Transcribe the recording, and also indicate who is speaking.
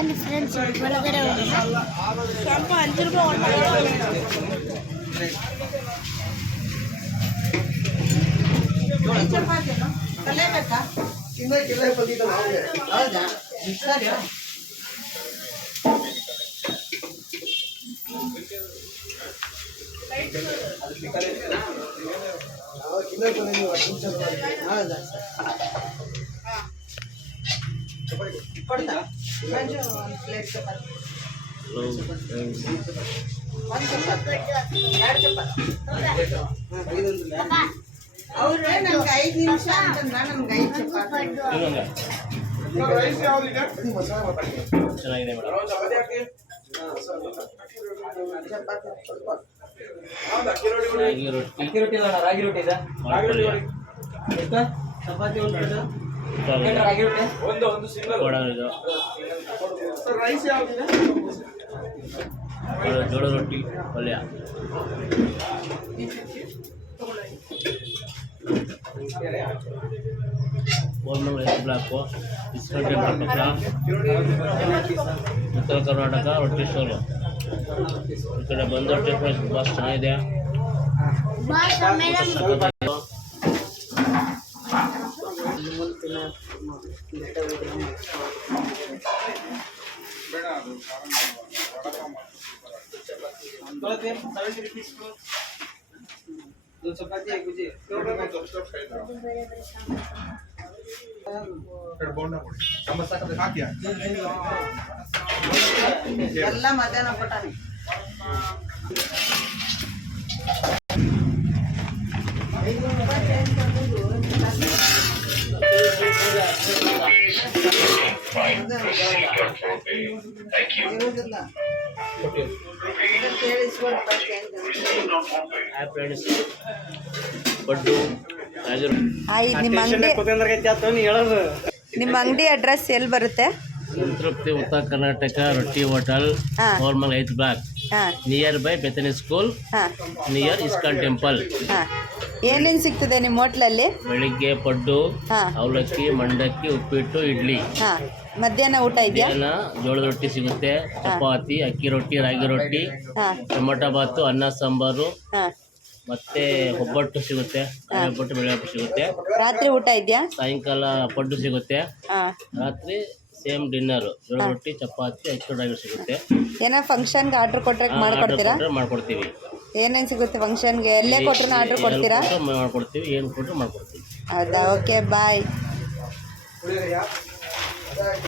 Speaker 1: ಬನ್ನಿ ಫ್ರೆಂಡ್ಸ್ ಒಳಗಡೆ ಹೋಗಿ.
Speaker 2: ಶಾಂಪು ಅഞ്ചು ರೂಪಾಯಿ ಹೌದಾ? ಕೊಡ್ತಾ? ಅವ್ರೆ ನಿಮಿಷ ಐದು ಚಪಾತಿ
Speaker 3: ಚೆನ್ನಾಗಿದೆ ಮೇಡಮ್ ರಾಗಿ ರೊಟ್ಟಿ
Speaker 4: ಅಕ್ಕಿ ರೊಟ್ಟಿ ರಾಗಿ ರೊಟ್ಟಿ ಚಪಾತಿ ಒಂದು ರಾಗಿ ರೊಟ್ಟಿ
Speaker 3: ಪಲ್ಯ, ಬ್ಲಾಕು ಇಸ್ಕಲ್ ಕರ್ನಾಟಕ ಉತ್ತರ ಕರ್ನಾಟಕ ರೊಟ್ಟಿ. ಸ್ಟೋರು ಈ ಕಡೆ ಬಂದ ರೊಟ್ಟಿ ತುಂಬ ಚೆನ್ನಾಗಿದೆ.
Speaker 4: दो चपाती एक भुजी
Speaker 2: ಎಲ್ಲ ಮಧ್ಯಾಹ್ನ ಕೊಟ್ಟಾನೆ
Speaker 5: ಆಯ್ ನಿಮ್ಮ ಅಂಗಡಿ ನಿಮ್ಮ ಅಂಗಡಿ ಅಡ್ರೆಸ್ ಎಲ್ಲಿ ಬರುತ್ತೆ?
Speaker 3: ಸಂತೃಪ್ತಿ ಉತ್ತರ ಕರ್ನಾಟಕ ರೊಟ್ಟಿ ಹೋಟೆಲ್. ನಾರ್ಮಲ್ ಐತ್
Speaker 5: block
Speaker 3: near by Bethany school
Speaker 5: ಹಾಂ.
Speaker 3: ನಿಯರ್ ಇಸ್ಕಾನ್ ಟೆಂಪಲ್
Speaker 5: ಏನೇನ್ ಸಿಗ್ತದೆ ನಿಮ್ಮ ಹೋಟ್ಲಲ್ಲಿ
Speaker 3: ಬೆಳಿಗ್ಗೆ ಪಡ್ಡು. ಅವಲಕ್ಕಿ ಮಂಡಕ್ಕಿ ಉಪ್ಪಿಟ್ಟು ಇಡ್ಲಿ.
Speaker 5: ಮಧ್ಯಾಹ್ನ ಊಟ ಇದೆಯಾ?
Speaker 3: ಮಧ್ಯಾಹ್ನ ಜೋಳದ ರೊಟ್ಟಿ ಸಿಗುತ್ತೆ ಚಪಾತಿ ಅಕ್ಕಿ ರೊಟ್ಟಿ ರಾಗಿ ರೊಟ್ಟಿ
Speaker 5: ಟೊಮೆಟೊ
Speaker 3: ಟೊಮೊಟೊ ಬಾತು ಅನ್ನ ಸಾಂಬಾರು
Speaker 5: ಹಾಂ.
Speaker 3: ಮತ್ತೆ ಒಬ್ಬಟ್ಟು ಸಿಗುತ್ತೆ ಒಬ್ಬಟ್ಟು ಬೆಳೆ ಒಬ್ಬಟ್ಟು ಸಿಗುತ್ತೆ.
Speaker 5: ರಾತ್ರಿ ಊಟ ಇದೆಯಾ?
Speaker 3: ಸಾಯಂಕಾಲ ಪಡ್ಡು ಸಿಗುತ್ತೆ.
Speaker 5: ಹಾಂ.
Speaker 3: ರಾತ್ರಿ ಸೇಮ್ ಡಿನ್ನರ್ ಜೋಳದ ರೊಟ್ಟಿ ಚಪಾತಿ ಅಕ್ಕಿ ರಾಗಿ ಸಿಗುತ್ತೆ.
Speaker 5: ಏನೋ ಫಂಕ್ಷನ್ಗೆ ಆರ್ಡರ್ ಕೊಟ್ರೆ ಮಾಡ್ಕೊಡ್ತೀರಾ?
Speaker 3: ಆರ್ಡರ್ ಮಾಡ್ಕೊಡ್ತೀವಿ.
Speaker 5: ಏನೇನು ಸಿಗುತ್ತೆ ಫಂಕ್ಷನ್ಗೆ ಎಲ್ಲೇ ಕೊಟ್ರೂ ಆರ್ಡರ್ ಕೊಡ್ತೀರಾ?
Speaker 3: ಕೊಟ್ರು ಮಾಡ್ಕೊಡ್ತೀವಿ ಏನು ಕೊಟ್ಟರು ಮಾಡ್ಕೊಡ್ತೀವಿ.
Speaker 5: ಹೌದಾ? Okay bye